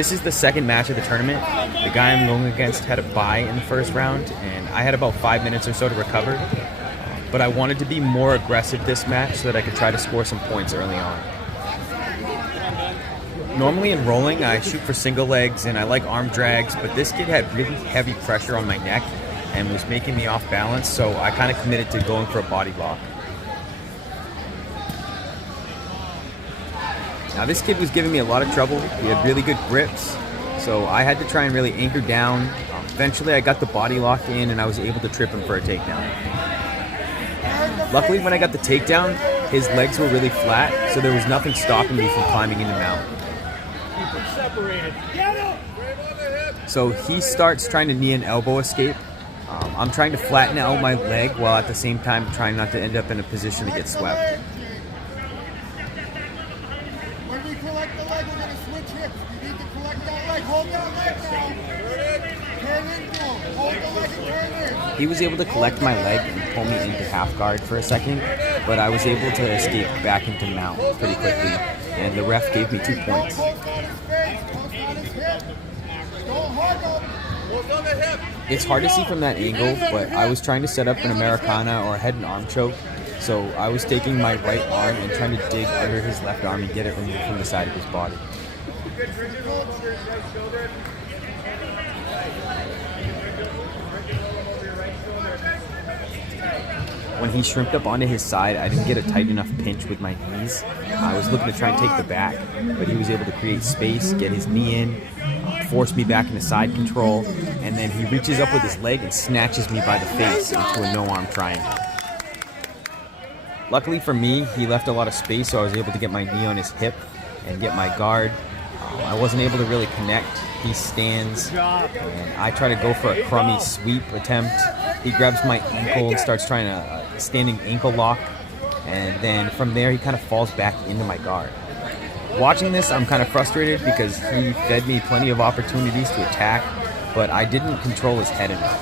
This is the second match of the tournament. The guy I'm going against had a bye in the first round, and I had about 5 minutes or so to recover. But I wanted to be more aggressive this match so that I could try to score some points early on. Normally in rolling, I shoot for single legs and I like arm drags, but this kid had really heavy pressure on my neck and was making me off balance, so I kind of committed to going for a body lock. Now this kid was giving me a lot of trouble. He had really good grips, so I had to try and really anchor down. Eventually I got the body lock in and I was able to trip him for a takedown. Luckily when I got the takedown, his legs were really flat, so there was nothing stopping me from climbing into mount. So he starts trying to knee and elbow escape. I'm trying to flatten out my leg while at the same time trying not to end up in a position to get swept. When we collect the leg, we're going to switch hips. We need to collect that leg. Hold that leg now. Turn into him. Hold the leg and turn in. He was able to collect my leg and pull me into half guard for a second, but I was able to escape back into mount pretty quickly, and the ref gave me 2 points. It's hard to see from that angle, but I was trying to set up an Americana or a head and arm choke, so I was taking my right arm and trying to dig under his left arm and get it removed from the side of his body. When he shrimped up onto his side, I didn't get a tight enough pinch with my knees. I was looking to try and take the back, but he was able to create space, get his knee in, force me back into side control, and then he reaches up with his leg and snatches me by the face into a no-arm triangle. Luckily for me, he left a lot of space, so I was able to get my knee on his hip and get my guard. I wasn't able to really connect. He stands, and I try to go for a crummy sweep attempt. He grabs my ankle and starts trying a standing ankle lock, and then from there he kind of falls back into my guard. Watching this, I'm kind of frustrated because he fed me plenty of opportunities to attack, but I didn't control his head enough.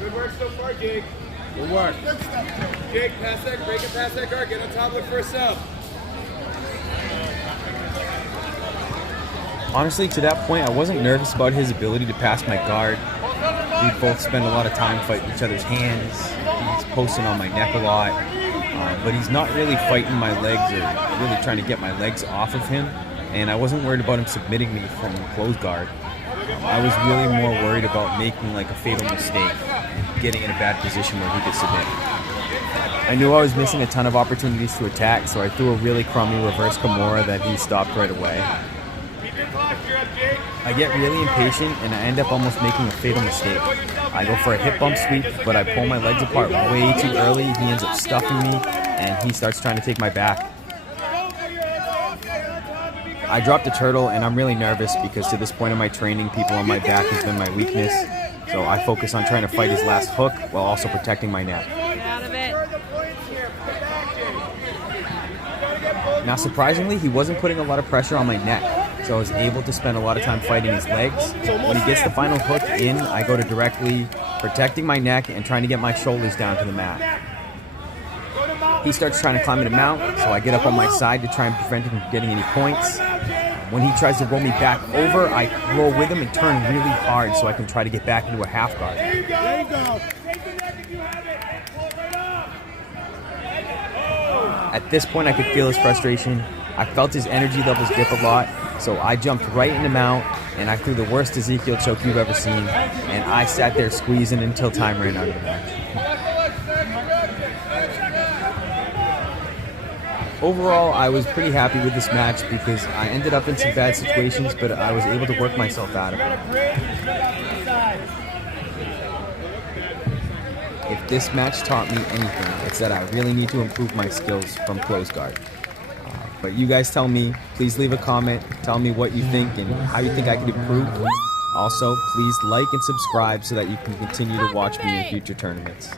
Good work so far, Jake. Good work. Jake, pass that, break it past that guard, get on top of it first up. Honestly, to that point, I wasn't nervous about his ability to pass my guard. We both spend a lot of time fighting each other's hands. He's posting on my neck a lot, but he's not really fighting my legs or really trying to get my legs off of him, and I wasn't worried about him submitting me from closed guard. I was really more worried about making like a fatal mistake, getting in a bad position where he could submit. I knew I was missing a ton of opportunities to attack, so I threw a really crummy reverse Kimura that he stopped right away. I get really impatient and I end up almost making a fatal mistake. I go for a hip bump sweep, but I pull my legs apart way too early. He ends up stuffing me and he starts trying to take my back. I dropped a turtle and I'm really nervous because to this point in my training, people on my back has been my weakness. So I focus on trying to fight his last hook while also protecting my neck. Now surprisingly, he wasn't putting a lot of pressure on my neck, so I was able to spend a lot of time fighting his legs. When he gets the final hook in, I go to directly protecting my neck and trying to get my shoulders down to the mat. He starts trying to climb into mount, so I get up on my side to try and prevent him from getting any points. When he tries to roll me back over, I roll with him and turn really hard so I can try to get back into a half guard. There you go. At this point, I could feel his frustration. I felt his energy levels dip a lot, so I jumped right into mount, and I threw the worst Ezekiel choke you've ever seen, and I sat there squeezing until time ran out of the match. Overall, I was pretty happy with this match because I ended up in some bad situations, but I was able to work myself out of it. If this match taught me anything, it's that I really need to improve my skills from close guard. But you guys tell me, please leave a comment, tell me what you think and how you think I could improve. Also, please like and subscribe so that you can continue to watch me in future tournaments.